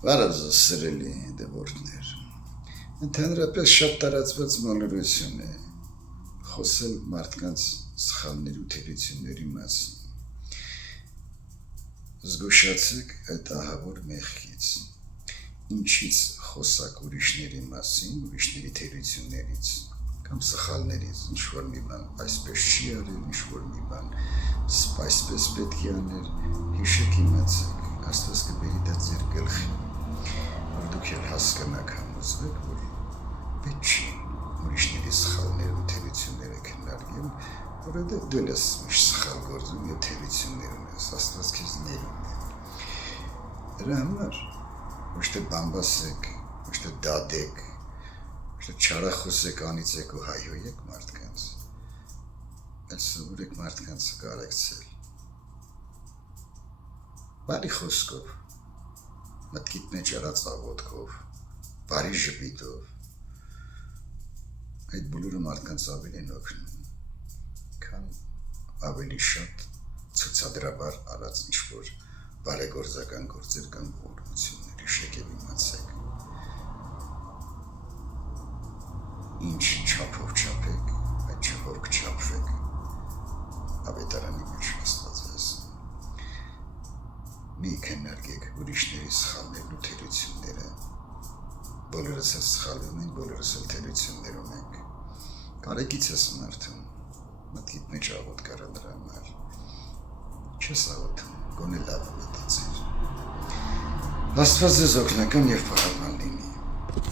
Վարազը սրելի դեպորտներ։ Ընդհանրապես շատ տարածված մոլորություն է խոսել մարդկանց սխալների ու թերությունների մասին։ Զգուշացեք այդ ահավոր մեղքից, ինչից խոսակ ուրիշների մասին, ուրիշների թերություններից կամ սխալներից, ինչ-որ մի բան այսպես չի արել, ինչ-որ մի բան այսպես պետք է անել, հիշեք իմացեք, Աստված կբերի դա ձեր գլխին, որ դուք էլ հասկանաք համոզվեք, որ պետք չի ուրիշների սխալներ ու թերությունները քննարկել, որովհետև դու ես միշտ սխալ գործում և թերություններ ունես, Աստված քեզ ներում է։ Դրա համար ոչ թե բամբասեք, ոչ թե դադեք, ոչ թե չարախոսեք, անիծեք ու հայհոյեք մարդկանց, այլ սովորեք մարդկանց կարեկցել։ Բարի խոսքով, մտքիդ մեջ արած աղոթքով, բարի ժպիտով, այդ բոլորը մարդկանց ավելի են օգնում, քան ավելի շատ ցուցադրաբար արած ինչ-որ բարեգործական գործեր կամ ուրույնություններ, հիշեք և իմացեք։ Ինչ չափով չափեք, այդ չափով կչափվեք, ավետարանի մեջ Աստված է ասում։ Մի քննարկեք ուրիշների սխալներն ու թերությունները, բոլորս էլ սխալվում ենք, բոլորս էլ թերություններ ունենք։ Կարեկից ես մարդում, մտքիդ մեջ աղոթք արա դրա համար, չես աղոթում, գոնե լավը մտածիր։ Աստված ձեզ օգնական և փառահեղ լինի։